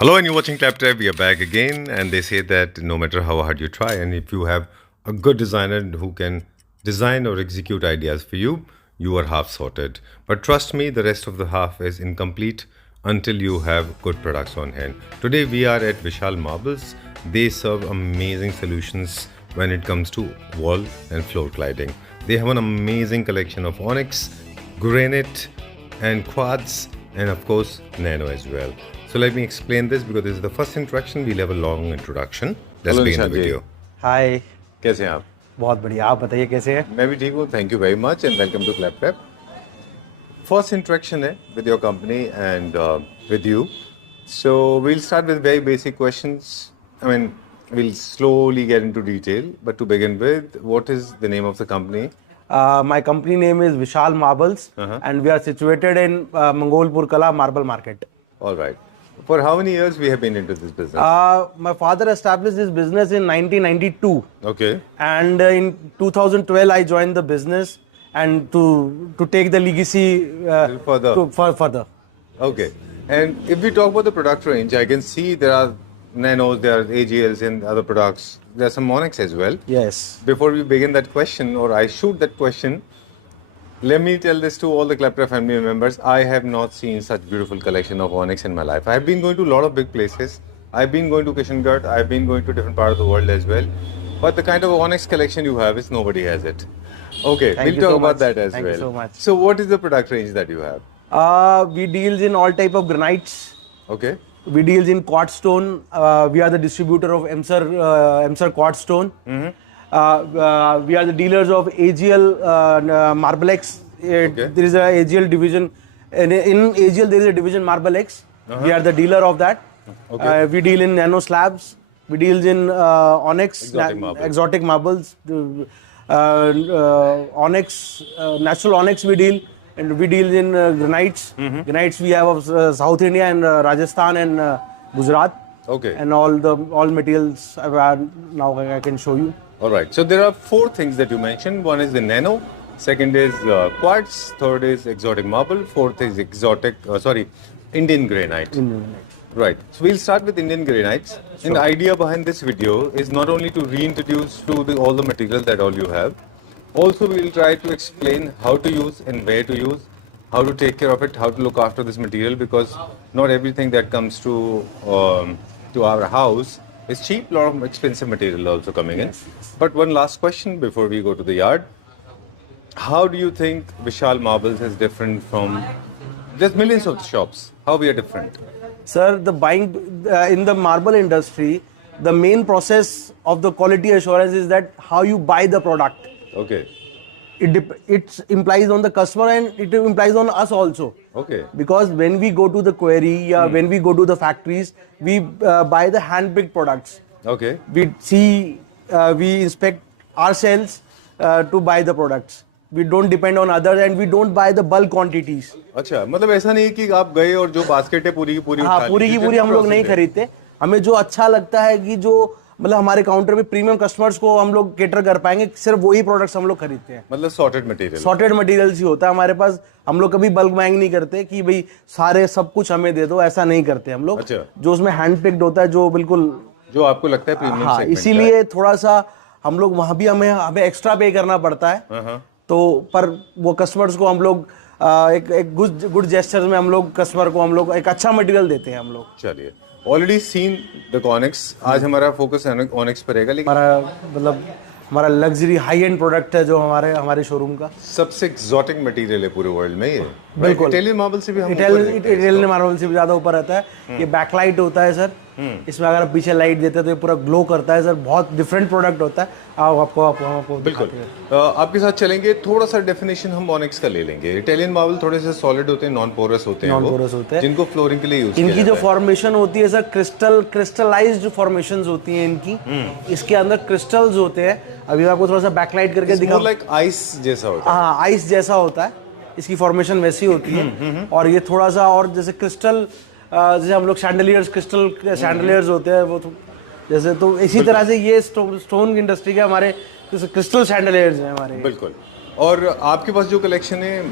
Hello, and you're watching ClapTrap. We are back again, and they say that no matter how hard you try, and if you have a good designer who can design or execute ideas for you, you are half sorted. But trust me, the rest of the half is incomplete until you have good products on hand. Today, we are at Vishal Marbles. They serve amazing solutions when it comes to wall and floor cladding. They have an amazing collection of onyx, granite, and quartz, and of course nano as well. So let me explain this because this is the first interaction. We'll have a long introduction. Let's Hello, begin the Nishant ji. video. हाय। कैसे हैं आप? बहुत बढ़िया, आप बताइए कैसे हैं? मैं भी ठीक हूँ, thank you very much and welcome to Clap. First interaction है with your company and with you, so we'll start with very basic questions. I mean we'll slowly get into detail, but to begin with, what is the name of the company? My company name is Vishal Marbles, and we are situated in Mangolpur Kala Marble Market. All right. For how many years we have been into this business? My father established this business in 1992. Okay. And in 2012 I joined the business, and to take the legacy Further. further. Okay. And if we talk about the product range, I can see there are nanos, there are AGLs and other products. There are some onyx as well. Yes. Before we begin that question, or I shoot that question, let me tell this to all the Claptrap family members. I have not seen such beautiful collection of onyx in my life. I have been going to a lot of big places. I've been going to Kishangarh. I've been going to different parts of the world as well. But the kind of onyx collection you have is nobody has it. Okay, Thank we'll you talk so about much. that as Thank well. you so much. So what is the product range that you have? We deals in all type of granites. Okay. We deals in quartz stone. We are the distributor of Emser quartz stone. We are the dealers of AGL Marblex. Okay. There is a AGL division. In AGL there is a division Marblex. We are the dealer of that. Okay. We deal in nano slabs. We deals in onyx, Exotic marbles. onyx, natural onyx we deal. And we deal in granites. Granites we have of South India and Rajasthan and Gujarat. Okay. And all materials now I can show you. All right. So there are four things that you mentioned. One is the nano. Second is quartz. Third is exotic marble. Fourth is Indian granite. Right. So we'll start with Indian granites. Sure. And the idea behind this video is not only to reintroduce to all the materials that all you have. Also, we will try to explain how to use and where to use, how to take care of it, how to look after this material, because not everything that comes to our house is cheap. A lot of expensive material also coming in. But one last question before we go to the yard. How do you think Vishal Marbles is different from... There's millions of shops. How we are different? Sir, the buying in the marble industry, the main process of the quality assurance is that how you buy the product. Okay. It implies on the customer and it implies on us also. Okay. Because when we go to the quarry, when we go to the factories, we buy the hand-picked products. Okay. We see, we inspect ourselves to buy the products. We don't depend on others and we don't buy the bulk quantities. अच्छा, मतलब ऐसा नहीं कि आप गए और जो basket है पूरी की पूरी उठा ली। पूरी की पूरी हम लोग नहीं खरीदते। हमें जो अच्छा लगता है कि जो मतलब हमारे काउंटर पे प्रीमियम कस्टमर्स को हम लोग केटर कर पाएंगे, सिर्फ वही प्रोडक्ट्स हम लोग खरीदते हैं। मतलब सॉर्टेड मटेरियल्स ही होता है हमारे पास। हम लोग कभी बल्क बाइंग नहीं करते कि भाई सारे सब कुछ हमें दे दो, ऐसा नहीं करते हम लोग। अच्छा। जो उसमें हैंड पिक्ड होता है, जो बिल्कुल जो आपको लगता है प्रीमियम सेगमेंट, इसीलिए थोड़ा सा हम लोग वहां भी हमें एक्स्ट्रा पे करना पड़ता है। तो पर वो कस्टमर्स को हम लोग एक गुड जेस्चर में हम लोग कस्टमर को हम लोग एक अच्छा मटेरियल देते हैं हम लोग। चलिए, ऑलरेडी सीन द ऑनिक्स। आज हमारा फोकस ऑनिक्स पर रहेगा, लेकिन हमारा मतलब हमारा लग्जरी हाई एंड प्रोडक्ट है जो हमारे शोरूम का सबसे एक्सोटिक मटेरियल है पूरे वर्ल्ड में। ये बिल्कुल इटालियन मार्बल से भी हम इटालियन मार्बल से भी ज्यादा ऊपर रहता है। ये बैकलाइट होता है सर। इसमें अगर आप पीछे लाइट देते हैं तो ये पूरा ग्लो करता है सर। बहुत डिफरेंट प्रोडक्ट होता है। आपको बिल्कुल आपके साथ चलेंगे। थोड़ा सा डेफिनेशन हम ऑनिक्स का ले लेंगे। इटालियन मार्बल थोड़े से सॉलिड होते हैं, नॉन पोरस होते हैं, जिनको फ्लोरिंग के लिए यूज इनकी जो फॉर्मेशन होती है सर क्रिस्टलाइज्ड फॉर्मेशंस होती हैं इनकी। इसके अंदर क्रिस्टल्स होते हैं। अभी आपको थोड़ा सा बैकलाइट करके दिखाऊं। लाइक आइस जैसा होता है। हाँ, आइस जैसा होता है। इसकी फॉर्मेशन वैसी होती है। और ये थोड़ा सा और जैसे क्रिस्टल, जैसे हम लोग क्रिस्टल शैंडलियर्स होते हैं वो जैसे, तो इसी तरह से ये स्टोन इंडस्ट्री के हमारे क्रिस्टल शैंडलियर्स हैं हमारे। बिल्कुल। और आपके पास जो कलेक्शन है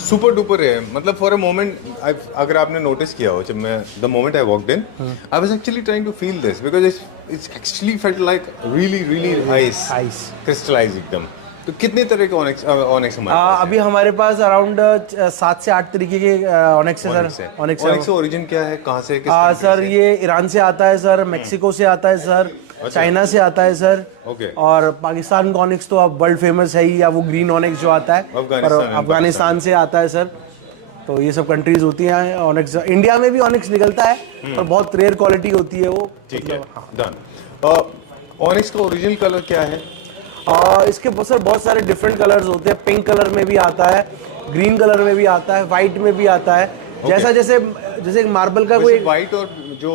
सुपर डुपर है, मतलब फॉर अ मोमेंट अगर आपने नोटिस किया हो, जब मैं the moment I walked in I was actually trying to feel this because it's actually felt like really ice crystallise एकदम। तो कितने तरह के ऑनिक्स हमारे पास अभी हमारे पास अराउंड 7 से 8 तरीके के ऑनिक्स है सर। ऑनिक्स का ओरिजिन क्या है, कहाँ से, सर ये ईरान से आता है सर, मेक्सिको से आता है सर, चाइना से आता है सर। और पाकिस्तान का ऑनिक्स तो अब वर्ल्ड फेमस है ही, या वो ग्रीन ऑनिक्स जो आता है, पर अफगानिस्तान से आता है सर। तो ये सब कंट्रीज होती हैं ऑनिक्स। इंडिया में भी ऑनिक्स निकलता है पर बहुत रेयर क्वालिटी होती है वो। ठीक है, डन। ऑनिक्स का ओरिजिनल कलर क्या है? इसके सर बहुत सारे डिफरेंट कलर्स होते हैं। पिंक कलर में भी आता है, ग्रीन कलर में भी आता है, व्हाइट में भी आता है। जैसा जैसे मार्बल का कोई व्हाइट और जो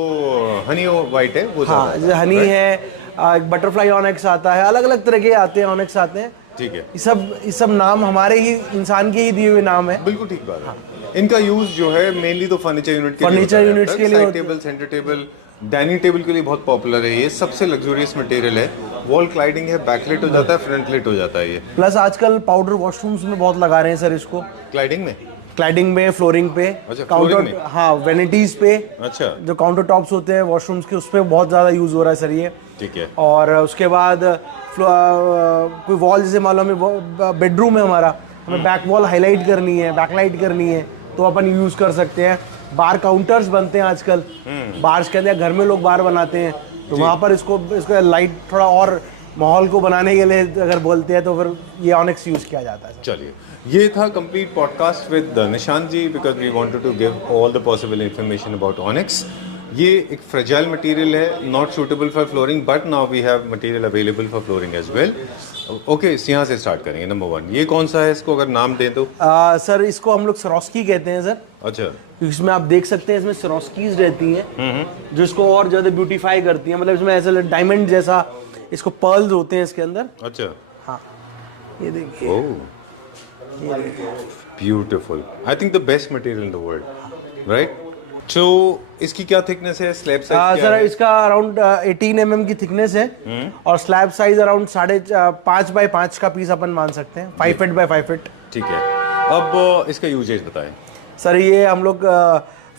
हनी व्हाइट है वो, हाँ जैसे हनी है, एक बटरफ्लाई ऑनिक्स आता है, अलग अलग तरह के आते हैं ऑनिक्स आते हैं। ठीक है, ये सब नाम हमारे ही इंसान के ही दिए हुए नाम है। बिल्कुल ठीक बात है। इनका यूज जो है मेनली तो फर्नीचर यूनिट के लिए, table, centre table, dining table के लिए बहुत पॉपुलर है। ये सबसे लग्जूरियस मटेरियल है, वॉल क्लाइडिंग है, बैकलाइट हो जाता है, फ्रंट लाइट हो जाता है ये। प्लस आजकल पाउडर वॉशरूम्स में बहुत लगा रहे हैं सर इसको, क्लाइडिंग में, फ्लोरिंग पे, काउंटर, हाँ वेनिटीज पे, अच्छा जो काउंटर टॉप्स होते हैं वॉशरूम्स के, उस पर बहुत ज्यादा यूज हो रहा है सर ये। ठीक है। और उसके बाद कोई वॉल, जैसे मालूम है बेडरूम है हमारा, हमें बैक वॉल हाईलाइट करनी है, बैकलाइट करनी है, तो अपन यूज कर सकते हैं। बार काउंटर्स बनते हैं आजकल, बार्स कहते हैं, घर में लोग बार बनाते हैं, तो वहाँ पर इसको लाइट थोड़ा और माहौल को बनाने के लिए अगर बोलते हैं तो फिर ये ऑनिक्स यूज किया जाता है। चलिए, ये था complete podcast with Nishant ji, because we wanted to give all the possible information about onyx. ये एक फ्रेजाइल मटेरियल है, not suitable for flooring, but now we have material available for flooring as well. Okay, यहाँ से start करेंगे। Number 1, ये कौन सा है, इसको अगर नाम दें तो? सर इसको हम लोग स्वरोस्की कहते हैं सर। अच्छा, इसमें आप देख सकते हैं, इसमें स्वरोस्कीज रहती हैं जो इसको और ज्यादा ब्यूटीफाई करती हैं। मतलब इसमें ऐसा डायमंड जैसा इसको पर्ल्स होते हैं इसके अंदर। अच्छा, हाँ ये देखिए, beautiful, I think the best material in the world, right? तो इसकी क्या थिकनेस है, स्लैब साइज? सर इसका अराउंड 18 mm की थिकनेस है, और स्लैब साइज अराउंड 5.5 by 5 का पीस अपन मान सकते हैं, 5 फीट by 5 फीट। ठीक है, अब इसका यूजेज बताएं। सर ये हम लोग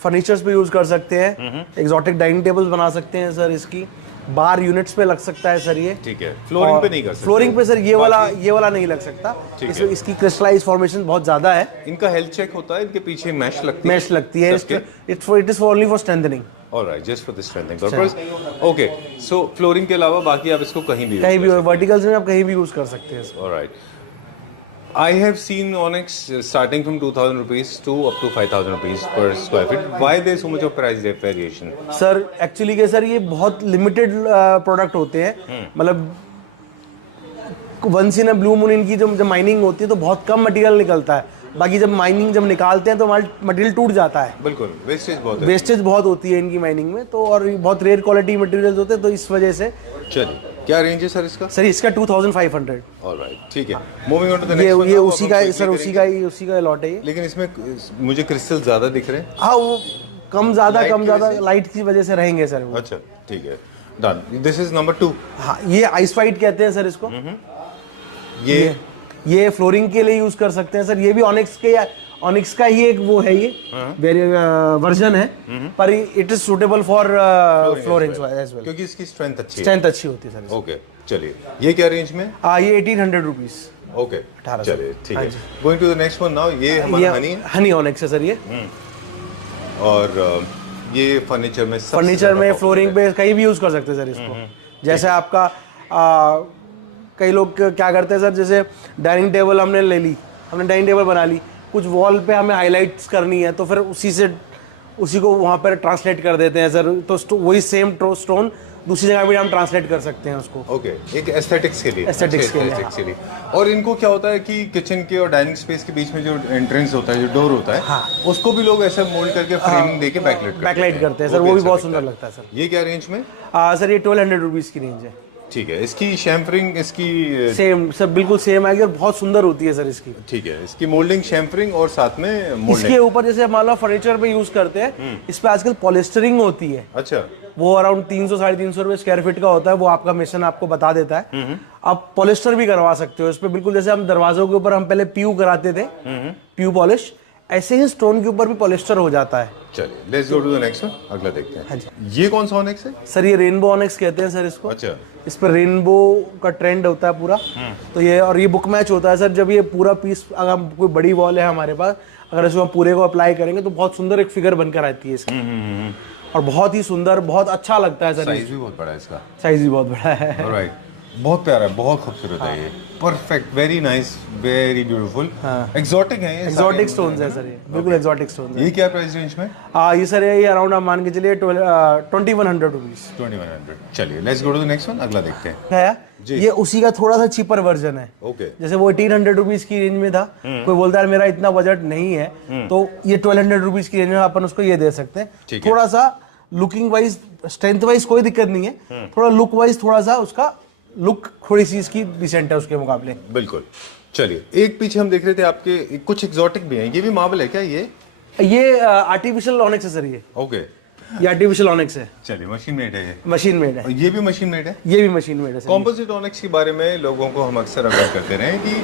फर्नीचर्स पे यूज कर सकते हैं, एक्सोटिक डाइनिंग टेबल्स बना सकते हैं सर, इसकी बार यूनिट्स पे लग सकता है सर ये। ठीक है, फ्लोरिंग पे नहीं कर सकते? फ्लोरिंग पे सर ये वाला नहीं लग सकता, इसकी क्रिस्टलाइज फॉर्मेशन बहुत ज्यादा है। इनका हेल्थ चेक होता है, इनके पीछे मैश लगती है, it is only for strengthening. Alright, just for the strengthening purpose. Okay, so flooring के अलावा बाकी आप इसको कहीं भी वर्टिकल्स में आप कहीं भी यूज कर सकते हैं। Alright, I have seen Onyx starting from 2,000 rupees to up to 5,000 rupees per square feet. Why there is so much of price variation? Sir actually के सर ये बहुत लिमिटेड प्रोडक्ट होते हैं, मतलब once in a blue moon इनकी जब mining होती है तो बहुत कम मटेरियल निकलता है। बाकी जब माइनिंग जब निकालते हैं तो मटेरियल टूट जाता है। बिल्कुल, वेस्टेज बहुत होती है इनकी माइनिंग में, तो और बहुत रेयर क्वालिटी मटेरियल्स होते हैं, तो इस वजह से। चलिए, क्या रेंज है सर इसका? सर इसका 2500। ऑलराइट, ठीक है, moving on to the next one. ये उसी का लॉट है ये। लेकिन इसमें मुझे क्रिस्टल ज्यादा दिख रहे हैं। हाँ, वो कम ज्यादा लाइट की वजह से रहेंगे सर वो। अच्छा, ठीक है, डन। This is number 2। हाँ, ये आइस वाइट कहते हैं सर इसको। ये फ्लोरिंग के लिए यूज कर सकते हैं सर। ये भी ऑनिक्स का ही एक वो है, ये वर्जन है, पर it is suitable for flooring as well, क्योंकि इसकी स्ट्रेंथ अच्छी होती है सर। ओके, चलिए, ये क्या रेंज में? ये 1800 रुपीज। ओके, चलिए, ठीक है। Going to the next one now. ये हमारा हनी ऑनिक्स है सर ये। और ये फर्नीचर में फ्लोरिंग पे कहीं भी यूज कर सकते हैं सर इसको। जैसे आपका कई लोग क्या करते हैं सर, जैसे डाइनिंग टेबल हमने ले ली, हमने डाइनिंग टेबल बना ली, कुछ वॉल पे हमें हाईलाइट्स करनी है, तो फिर उसी को वहाँ पर ट्रांसलेट कर देते हैं सर, तो वही सेम स्टोन दूसरी जगह भी हम ट्रांसलेट कर सकते हैं उसको। ओके, एक एस्थेटिक्स के लिए। और इनको क्या होता है कि किचन के और डाइनिंग स्पेस के बीच में जो एंट्रेंस होता है, जो डोर होता है, उसको भी लोग ऐसे मोल्ड करके फ्रेमिंग देके बैकलाइट करते हैं सर, वो भी बहुत सुंदर लगता है सर। ये क्या रेंज में? सर ये 1200 रुपीज की रेंज है। ठीक है, इसकी शैम्फरिंग इसकी सेम सब बिल्कुल सेम आएगी और बहुत सुंदर होती है सर इसकी। ठीक है, इसकी मोल्डिंग, शैम्फरिंग और साथ में मोल्डिंग। इसके ऊपर जैसे मान लो फर्नीचर पे यूज करते हैं, इस पे आजकल पॉलिस्टरिंग होती है। अच्छा, वो अराउंड 300 साढ़े 300 रुपए स्क्वायर फीट का होता है, वो आपका मिशन आपको बता देता है। आप पॉलिस्टर भी करवा सकते हो इस पे, बिल्कुल जैसे हम दरवाजों के ऊपर हम पहले प्यू कराते थे, प्यू पॉलिश, ऐसे ही स्टोन के ऊपर भी पॉलिस्टर हो जाता है। चलिए let's go to the next one, अगला देखते हैं। हाँ जी। ये कौन सा ऑनिक्स है? सर ये रेनबो ऑनिक्स कहते हैं सर इसको। अच्छा। इस पर रेनबो का ट्रेंड होता है पूरा। तो ये, और ये बुक मैच होता है सर, जब ये पूरा पीस, अगर हम कोई बड़ी वॉल है हमारे पास, अगर इसको हम पूरे को अप्लाई करेंगे तो बहुत सुंदर एक फिगर बनकर आती है इसकी। और बहुत ही सुंदर, बहुत अच्छा लगता है सर। साइज भी बहुत बड़ा है इसका। साइज भी बहुत बड़ा है। ऑलराइट, बहुत प्यारा है, बहुत खूबसूरत है ये। Perfect, very nice, very beautiful. Exotic है ये, एक्सोटिक स्टोन्स है सर, ये बिल्कुल एक्सोटिक स्टोन्स है। ये क्या प्राइस रेंज में? ये सर ये अराउंड आप मान के चलिए 2100 रुपीज। 2100। चलिए let's go to the next one, अगला देखते हैं। ये उसी का थोड़ा सा चीपर वर्जन है। ओके। जैसे वो 1800 रुपीज की रेंज में था, कोई बोलता है मेरा इतना बजट नहीं है, तो ये 1200 रुपीज की रेंज में अपन उसको ये दे सकते हैं। थोड़ा सा लुकिंग वाइज, स्ट्रेंथ वाइज कोई दिक्कत नहीं है, थोड़ा लुक वाइज थोड़ा सा उसका लुक थोड़ी सी इसकी डिसेंट है उसके मुकाबले। बिल्कुल। चलिए, एक पीछे हम देख रहे थे आपके कुछ एक्सोटिक भी हैं, ये भी मार्बल है क्या ये? ये आर्टिफिशियल ऑनिक्स है सर ये। ओके। ये आर्टिफिशियल ऑनिक्स है। चलिए, मशीन मेड है ये। मशीन मेड है। और ये भी मशीन मेड है? ये भी मशीन मेड है सर। कॉम्पोजिट ऑनिक्स के बारे में लोगों को हम अक्सर अवगत करते रहे कि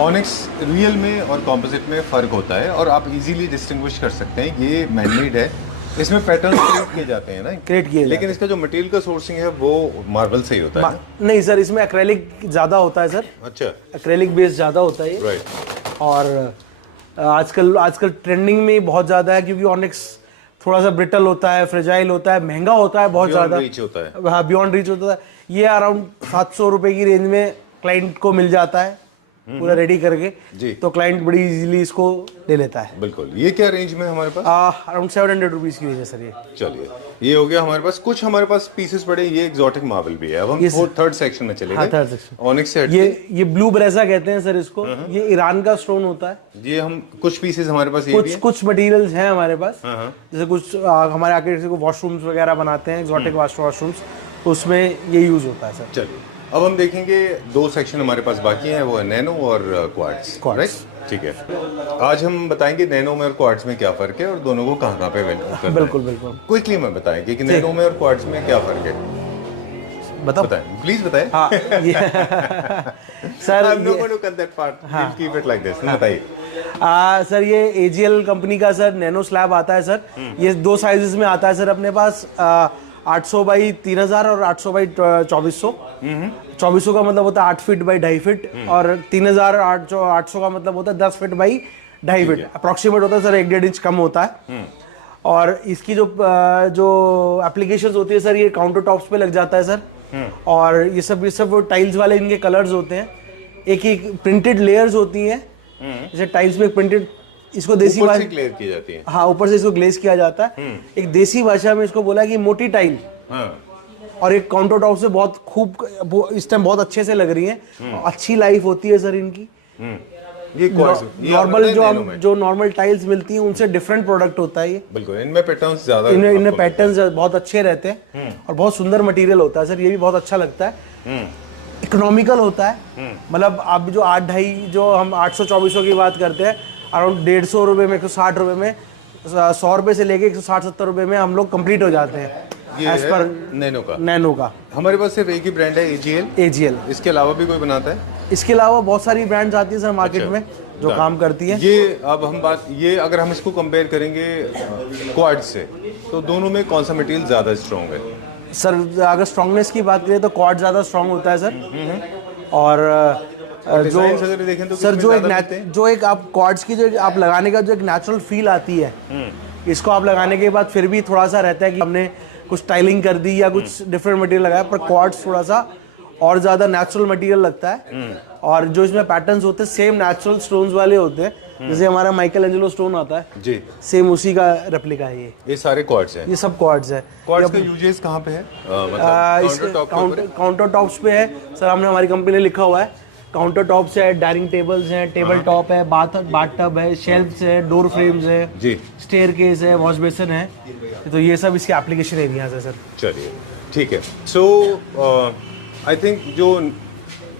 ऑनिक्स रियल में और कॉम्पोजिट में फ़र्क होता है, और आप इजीली डिस्टिंग्विश कर सकते हैं। ये मैनमेड है, इसमें पैटर्न क्रिएट किए जाते हैं ना, क्रिएट किए, लेकिन इसका जो मटेरियल का सोर्सिंग है वो मार्बल से ही होता है ना? नहीं सर, इसमें एक्रेलिक ज़्यादा होता है सर। अच्छा। एक्रेलिक बेस ज़्यादा होता है ये। राइट। और आजकल ट्रेंडिंग में बहुत ज़्यादा है, क्योंकि ऑनिक्स थोड़ा सा ब्रिटल होता है, फ्रेजाइल होता है, महंगा होता है बहुत ज़्यादा। रीच होता है। हाँ, बियॉन्ड रीच होता है। ये अराउंड 700 रुपए की रेंज में क्लाइंट को मिल जाता है पूरा रेडी करके जी। तो क्लाइंट बड़ी इजीली इसको ले लेता है। बिल्कुल। ये क्या रेंज में हमारे पास? अराउंड 700 रुपीज की रेंज है सर ये। चलिए, ये हो गया हमारे पास। कुछ हमारे पास पीसेस पड़े, ये एक्सोटिक मार्बल भी है। अब हम थर्ड सेक्शन में चले गए। Third section. ऑनिक्स से ये ब्लू ब्रेसा कहते हैं सर इसको। ये ईरान का स्टोन होता है। ये हम कुछ पीसेस हमारे पास, ये भी है? कुछ मटेरियल्स हैं हमारे पास, जैसे कुछ हमारे आर्किटेक्ट को वॉशरूम्स वगैरह बनाते हैं, एक्सोटिक वॉशरूम्स, तो उसमें ये यूज होता है सर। चलिए, अब हम देखेंगे दो सेक्शन हमारे पास बाकी हैं, वो है नैनो और क्वार्ट्ज। राइट, ठीक है। आज हम बताएंगे नैनो में और क्वार्ट्ज में क्या फर्क है, और दोनों को कहाँ कहाँ पे अवेलेबल करना है। बिल्कुल बिल्कुल। क्विकली में बताएंगे कि नैनो में और क्वार्ट्ज में क्या फर्क है। बताएं, प्लीज बताएं। हाँ, sir I'm not going to cut that part. We'll keep it like this. बताइए। सर ये AGL कंपनी का सर नैनो स्लैब आता है सर। ये दो साइजेस में आता है सर अपने पास, 800 बाई 3000 और 800 बाई 2400। 2400 का मतलब होता है 8 फीट बाई 2.5 फीट, और 3800 का मतलब होता है 10 फीट बाई 2.5 फीट। अप्रोक्सीमेट होता है सर, 1.5 इंच कम होता है। और इसकी जो एप्लीकेशंस होती है सर, ये काउंटर टॉप्स पे लग जाता है सर। और ये सब टाइल्स वाले इनके कलर्स होते हैं। एक प्रिंटेड लेयर्स होती हैं, जैसे टाइल्स में प्रिंटेड, इसको देसी ऊपर से ग्लेज की जाती है। हाँ, ऊपर से इसको ग्लेज किया जाता है। एक देसी भाषा में इसको बोला कि मोटी टाइल। और एक काउंटर टॉप से बहुत खूब इस टाइम बहुत अच्छे से लग रही है, अच्छी लाइफ होती है सर इनकी। ये नॉर्मल जो नॉर्मल टाइल्स मिलती हैं उनसे डिफरेंट प्रोडक्ट होता है ये। बिल्कुल, इनमें पैटर्न्स ज्यादा, इनमें पैटर्न्स बहुत अच्छे रहते हैं, और बहुत सुंदर मटेरियल होता है सर। ये भी बहुत अच्छा लगता है, इकोनॉमिकल होता है। मतलब आप जो 8.5 जो हम 800-2400 की बात करते हैं, अराउंड 150 रुपये में, 160 रुपये में, 100 रुपये से लेके 160-70 रुपये में हम लोग कंप्लीट हो जाते हैं। एज पर नैनो का हमारे पास सिर्फ एक ही ब्रांड है, AGL। इसके अलावा भी कोई बनाता है? इसके अलावा बहुत सारी ब्रांड्स आती है सर मार्केट में जो काम करती है। ये अब हम अगर हम इसको कंपेयर करेंगे क्वार्ट्ज से, तो दोनों में कौन सा मटेरियल ज्यादा स्ट्रॉन्ग है? सर अगर स्ट्रॉन्गनेस की बात करें तो क्वार्ट्ज ज्यादा स्ट्रॉन्ग होता है सर। और अगर देखें तो सर जो एक आप क्वार्ट्ज की जो आप लगाने का जो एक नेचुरल फील आती है, इसको आप लगाने के बाद फिर भी थोड़ा सा रहता है कि हमने कुछ स्टाइलिंग कर दी या कुछ डिफरेंट मटेरियल लगाया, पर क्वार्ट्ज थोड़ा सा और ज्यादा नेचुरल मटेरियल लगता है। और जो इसमें पैटर्न्स होते हैं सेम नेचुरल स्टोन्स वाले होते हैं, जैसे हमारा माइकल एंजेलो स्टोन आता है जी, सेम उसी का रेप्लिका है ये सारे क्वार्ट्ज हैं। ये सब क्वार्ट्ज है। क्वार्ट्ज का यूजेस कहाँ पे है? काउंटर टॉप्स पे है सर। हमने हमारी कंपनी ने लिखा हुआ है काउंटर टॉप्स है, डाइनिंग टेबल्स हैं, टेबल टॉप है, बाथ टब है, शेल्फ्स है, डोर फ्रेम्स है जी, स्टेयरकेस है, वॉश बेसिन है। तो ये सब इसके एप्लीकेशन एरियाज है सर। चलिए, ठीक है। सो आई थिंक जो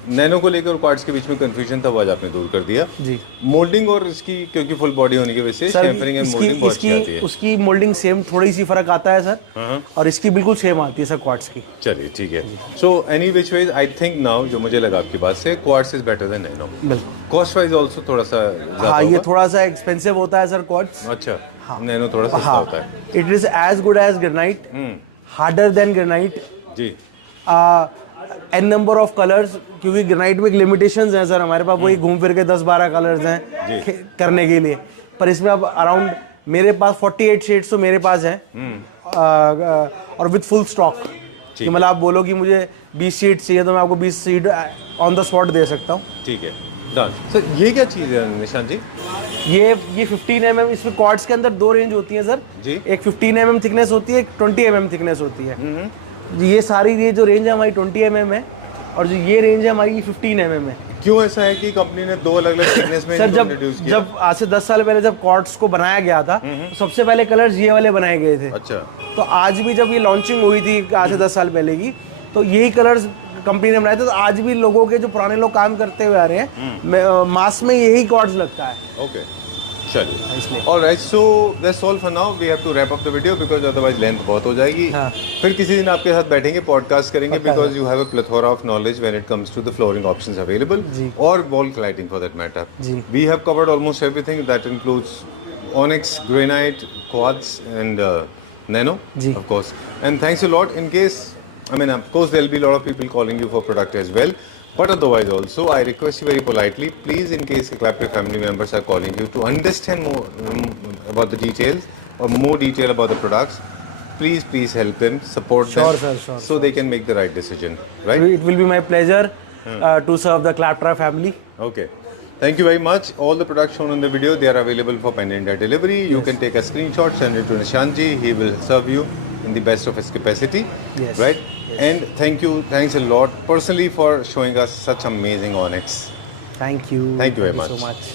नैनो को लेकर और क्वार्ट्ज के बीच में कंफ्यूजन था, वो आज आपने दूर कर दिया जी। मोल्डिंग और इसकी क्योंकि फुल बॉडी होने की वजह से सर चैम्फरिंग एंड मोल्डिंग बहुत अच्छी आती है। उसकी मोल्डिंग सेम, थोड़ी सी फर्क आता है सर, और इसकी बिल्कुल सेम आती है सर क्वार्ट्ज की। चलिए ठीक है। So any which wise I think now जो मुझे लगा आपकी बात से quartz is better than nano. बिल्कुल। कॉस्ट वाइज आल्सो थोड़ा सा ज्यादा हाँ, ये होगा। थोड़ा सा एक्सपेंसिव होता है सर क्वार्ट्ज। अच्छा, नैनो थोड़ा सस्ता हाँ, होता है। It is as good as granite, harder than granite, जी एन नंबर ऑफ कलर्स, क्योंकि ग्रेनाइट में एक लिमिटेशंस हैं सर हमारे पास, वही घूम फिर के 10-12 कलर्स हैं करने के लिए, पर इसमें अब अराउंड मेरे पास 48 शेड्स तो मेरे पास हैं, और विद फुल स्टॉक, कि मतलब आप बोलो कि मुझे 20 शीट चाहिए तो मैं आपको 20 शीट ऑन द स्पॉट दे सकता हूँ। ठीक है, डन। सर ये क्या चीज़ है निशान जी? ये 15 mm, इसमें क्वार्ट्ज के अंदर 2 रेंज होती है सर जी। एक 15 mm थिकनेस होती है, एक 20 mm थिकनेस होती है। ये सारी ये जो रेंज है हमारी 20 mm है, और जो ये रेंज है हमारी 15 mm है। क्यों ऐसा है कि कंपनी ने 2 अलग-अलग थिकनेस में सर इंट्रोड्यूस किया? जब आज से 10 साल पहले जब क्वार्ट्ज को बनाया गया था, तो सबसे पहले कलर्स ये वाले बनाए गए थे। अच्छा, तो आज भी जब ये लॉन्चिंग हुई थी आज से 10 साल पहले की, तो यही कलर्स कंपनी ने बनाए थे। तो आज भी लोगों के जो पुराने लोग काम करते हुए आ रहे हैं, मास में यही क्वार्ट्ज लगता है। ओके, चलिए। Alright, so that's all for now. We have to wrap up the video because otherwise length बहुत हो जाएगी। हाँ। फिर किसी दिन आपके साथ बैठेंगे, पॉडकास्ट करेंगे, because you have a plethora of knowledge when it comes to the flooring options available और wall lighting for that matter. We have covered almost everything that includes onyx, granite, quartz and nano, of course. And thanks a lot. In case, I mean, of course, there'll be a lot of people calling you for product as well. But otherwise also, I request you very politely, please, in case Clapper family members are calling you to understand more about the details or more detail about the products, please help them, support them, so they can make the right decision, right? It will be my pleasure to serve the Claptra family. Okay. Thank you very much. All the products shown in the video, they are available for Pan India delivery. You can take a screenshot, send it to Nishanji. He will serve you in the best of his capacity. Yes. Right? Yes. And thanks a lot personally for showing us such amazing onyx. Thank you. Thank you very so much. much.